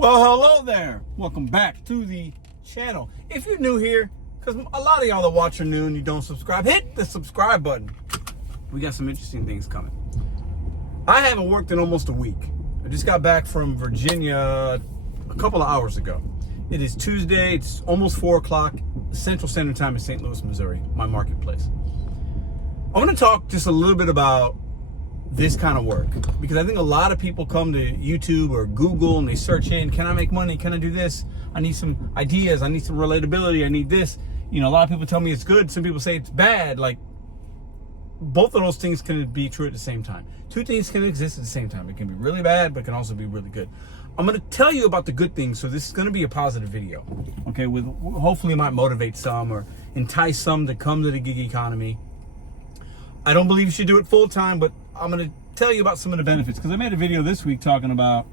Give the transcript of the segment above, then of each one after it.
Well, hello there. Welcome back to the channel. If you're new here, because a lot of y'all that watch are new and you don't subscribe, hit the subscribe button. We got some interesting things coming. I haven't worked in almost a week. I just got back from Virginia a couple of hours ago. It is Tuesday. It's almost 4 o'clock Central Standard Time in St. Louis, Missouri, my marketplace. I want to talk just a little bit about this kind of work, because I think a lot of people come to YouTube or Google and they search in, can I make money? Can I do this? I need some ideas. I need some relatability. I need this. You know, a lot of people tell me it's good. Some people say it's bad. Like, both of those things can be true at the same time. Two things can exist at the same time. It can be really bad, but it can also be really good. I'm going to tell you about the good things. So this is going to be a positive video. Okay. Hopefully it might motivate some or entice some to come to the gig economy. I don't believe you should do it full time, but I'm going to tell you about some of the benefits, because I made a video this week talking about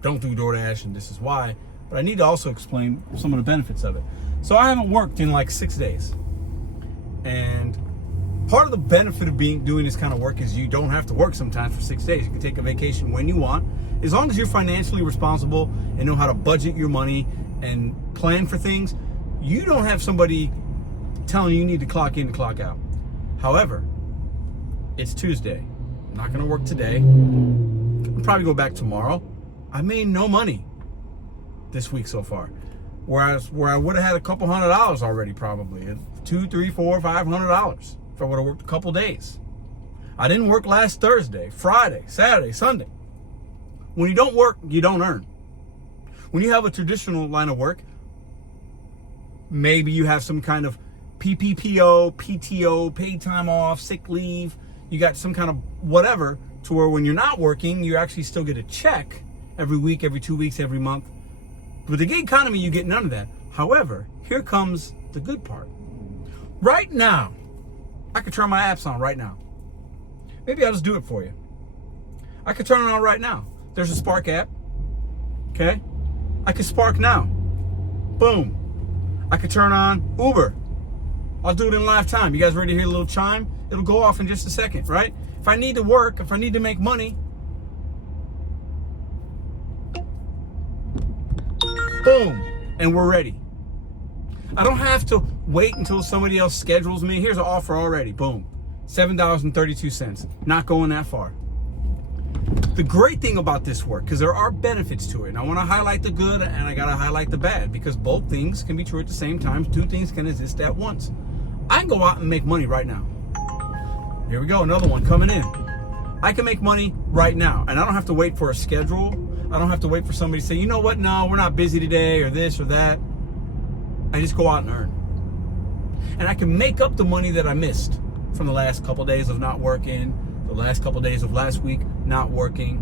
don't do DoorDash and this is why, but I need to also explain some of the benefits of it. So I haven't worked in like 6 days, and part of the benefit of doing this kind of work is you don't have to work sometimes for 6 days. You can take a vacation when you want, as long as you're financially responsible and know how to budget your money and plan for things. You don't have somebody telling you need to clock in to clock out. However, it's Tuesday. I'm not going to work today. I'll probably go back tomorrow. I made no money this week so far. Whereas I would have had a couple $100 already, probably $200, $300, $400, $500 if I would have worked a couple days. I didn't work last Thursday, Friday, Saturday, Sunday. When you don't work, you don't earn. When you have a traditional line of work, maybe you have some kind of PPPO, PTO, paid time off, sick leave. You got some kind of whatever, to where when you're not working, you actually still get a check every week, every 2 weeks, every month. With the gig economy, you get none of that. However, here comes the good part. Right now, I could turn my apps on right now. Maybe I'll just do it for you. I could turn it on right now. There's a Spark app. Okay? I could Spark now. Boom. I could turn on Uber. I'll do it in live time. You guys ready to hear a little chime? It'll go off in just a second, right? If I need to work, if I need to make money, boom, and we're ready. I don't have to wait until somebody else schedules me. Here's an offer already, boom, $7.32, not going that far. The great thing about this work, because there are benefits to it, and I want to highlight the good and I got to highlight the bad, because both things can be true at the same time. Two things can exist at once. I can go out and make money right now. Here we go, another one coming in. I can make money right now, and I don't have to wait for a schedule. I don't have to wait for somebody to say, you know what, no, we're not busy today, or this or that. I just go out and earn. And I can make up the money that I missed from the last couple days of not working, the last couple days of last week not working.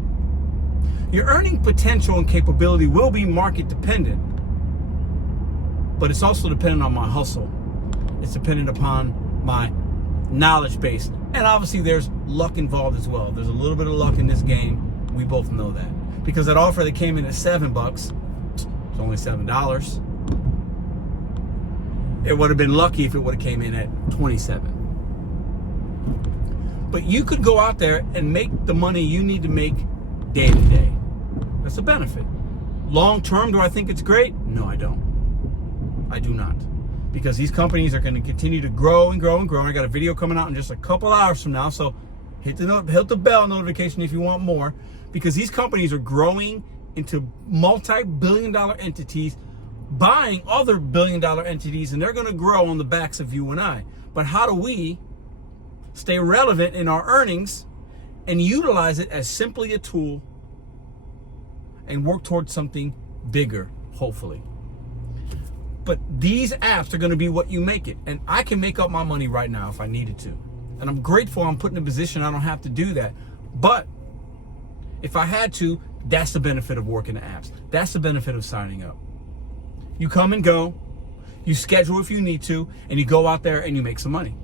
Your earning potential and capability will be market dependent, but it's also dependent on my hustle. It's dependent upon my knowledge base. And obviously there's luck involved as well. There's a little bit of luck in this game. We both know that. Because that offer that came in at $7, it's only $7. It would have been lucky if it would have came in at 27. But you could go out there and make the money you need to make day to day. That's a benefit. Long term, do I think it's great? No, I don't. I do not. Because these companies are going to continue to grow and grow and grow. I got a video coming out in just a couple hours from now, so hit the bell notification if you want more, because these companies are growing into multi-billion-dollar entities, buying other billion-dollar entities, and they're going to grow on the backs of you and I. But how do we stay relevant in our earnings and utilize it as simply a tool and work towards something bigger, hopefully? But these apps are going to be what you make it. And I can make up my money right now if I needed to. And I'm grateful I'm put in a position I don't have to do that. But if I had to, that's the benefit of working the apps. That's the benefit of signing up. You come and go, you schedule if you need to, and you go out there and you make some money.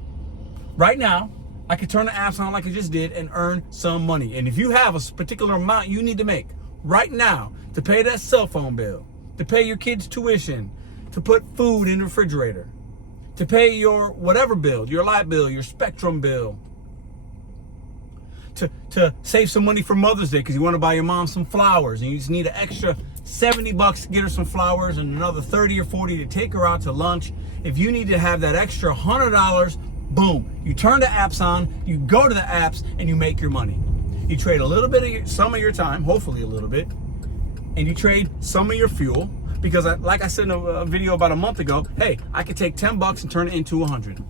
Right now, I could turn the apps on like I just did and earn some money. And if you have a particular amount you need to make right now to pay that cell phone bill, to pay your kids' tuition, to put food in the refrigerator, to pay your whatever bill, your light bill, your Spectrum bill, to save some money for Mother's Day because you want to buy your mom some flowers and you just need an extra $70 to get her some flowers and another 30 or 40 to take her out to lunch. If you need to have that extra $100, boom, you turn the apps on, you go to the apps, and you make your money. You trade a little bit of some of your time, hopefully a little bit, and you trade some of your fuel because, like I said in a video about a month ago, hey, I could take $10 and turn it into 100.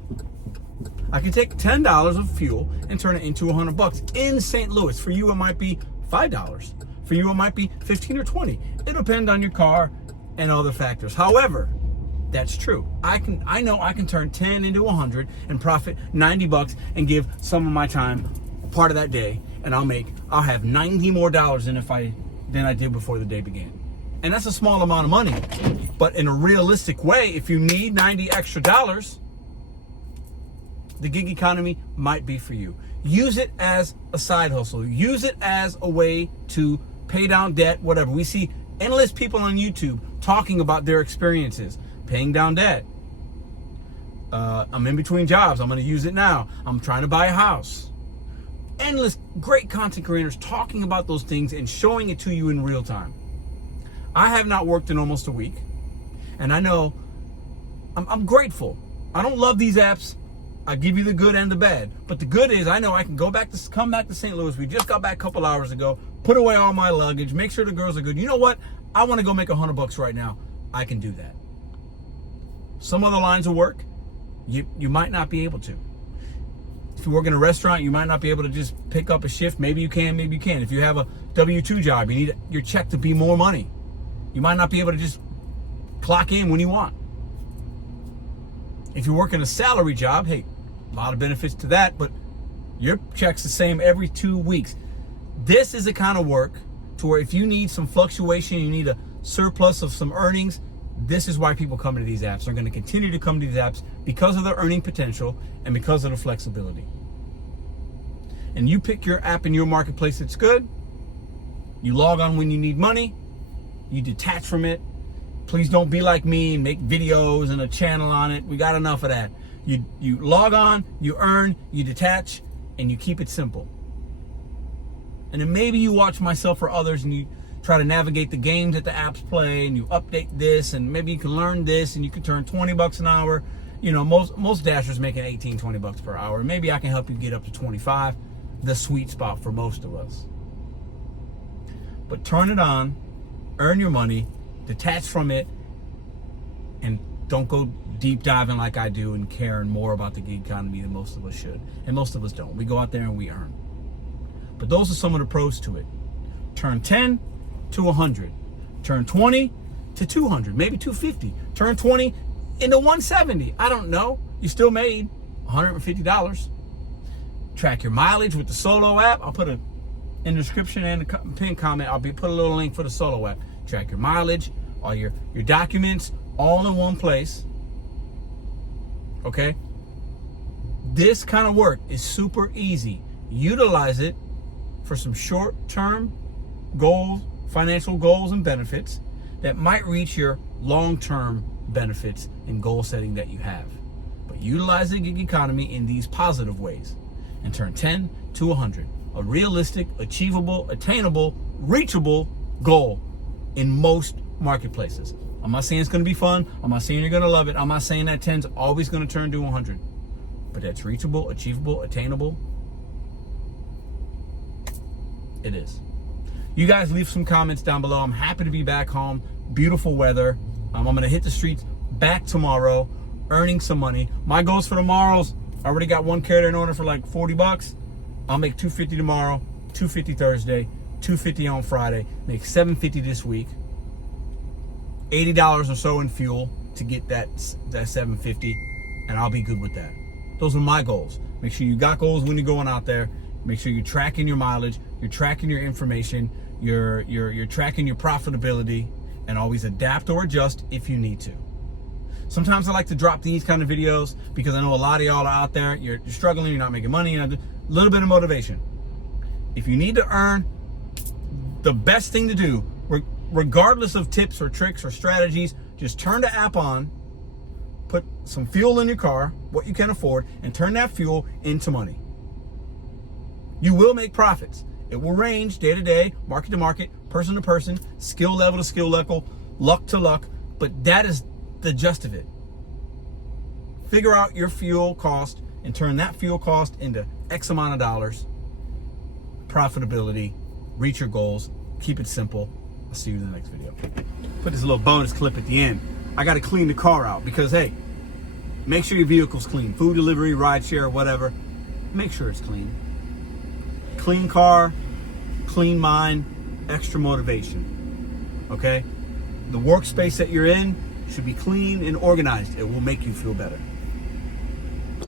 I can take $10 of fuel and turn it into $100 in St. Louis. For you, it might be $5. For you, it might be 15 or 20. It'll depend on your car and other factors. However, that's true. I know I can turn 10 into 100 and profit $90 and give some of my time part of that day, and I'll have $90 more than I did before the day began. And that's a small amount of money. But in a realistic way, if you need $90 extra, the gig economy might be for you. Use it as a side hustle. Use it as a way to pay down debt, whatever. We see endless people on YouTube talking about their experiences, paying down debt. I'm in between jobs. I'm going to use it now. I'm trying to buy a house. Endless great content creators talking about those things and showing it to you in real time. I have not worked in almost a week, and I know I'm grateful. I don't love these apps. I give you the good and the bad. But the good is I know I can come back to St. Louis. We just got back a couple hours ago, put away all my luggage, make sure the girls are good. You know what? I want to go make $100 right now. I can do that. Some other lines of work, you might not be able to. If you work in a restaurant, you might not be able to just pick up a shift. Maybe you can, maybe you can't. If you have a W-2 job, you need your check to be more money. You might not be able to just clock in when you want. If you work in a salary job, hey, a lot of benefits to that, but your check's the same every 2 weeks. This is the kind of work to where if you need some fluctuation, you need a surplus of some earnings, this is why people come to these apps. They're going to continue to come to these apps because of their earning potential and because of the flexibility. And you pick your app in your marketplace that's good. You log on when you need money. You detach from it. Please don't be like me and make videos and a channel on it. We got enough of that. You log on, you earn, you detach, and you keep it simple. And then maybe you watch myself or others and you try to navigate the games that the apps play and you update this and maybe you can learn this and you can turn $20 an hour. You know, most dashers making $18-20 per hour. Maybe I can help you get up to 25, the sweet spot for most of us. But turn it on, earn your money, detach from it, and don't go deep diving like I do and caring more about the gig economy than most of us should. And most of us don't. We go out there and we earn. But those are some of the pros to it. Turn 10 to 100. Turn 20 to 200, maybe 250. Turn 20 into 170. I don't know. You still made $150. Track your mileage with the Solo app. I'll put in the description and the pinned comment, put a little link for the Solo app. Track your mileage, all your documents, all in one place. Okay? This kind of work is super easy. Utilize it for some short-term goals, financial goals and benefits that might reach your long-term benefits and goal setting that you have. But utilize the gig economy in these positive ways and turn 10 to 100. A realistic, achievable, attainable, reachable goal in most marketplaces. I'm not saying it's going to be fun. I'm not saying you're going to love it. I'm not saying that 10's always going to turn to 100. But that's reachable, achievable, attainable. It is. You guys leave some comments down below. I'm happy to be back home. Beautiful weather. I'm going to hit the streets back tomorrow, earning some money. My goals for tomorrow's, I already got one carrot in order for like $40. I'll make $250 tomorrow, $250 Thursday, $250 on Friday, make $750 this week. $80 or so in fuel to get that $750, and I'll be good with that. Those are my goals. Make sure you got goals when you're going out there. Make sure you're tracking your mileage, you're tracking your information, you're tracking your profitability, and always adapt or adjust if you need to. Sometimes I like to drop these kind of videos because I know a lot of y'all are out there, you're struggling, you're not making money, and a little bit of motivation. If you need to earn, the best thing to do, regardless of tips or tricks or strategies, just turn the app on, put some fuel in your car, what you can afford, and turn that fuel into money. You will make profits. It will range day to day, market to market, person to person, skill level to skill level, luck to luck, but that is the gist of it. Figure out your fuel cost and turn that fuel cost into X amount of dollars, profitability, reach your goals, keep it simple. I'll see you in the next video. Put this little bonus clip at the end. I got to clean the car out because, hey, make sure your vehicle's clean. Food delivery, ride share, whatever. Make sure it's clean. Clean car, clean mind, extra motivation. Okay? The workspace that you're in should be clean and organized. It will make you feel better.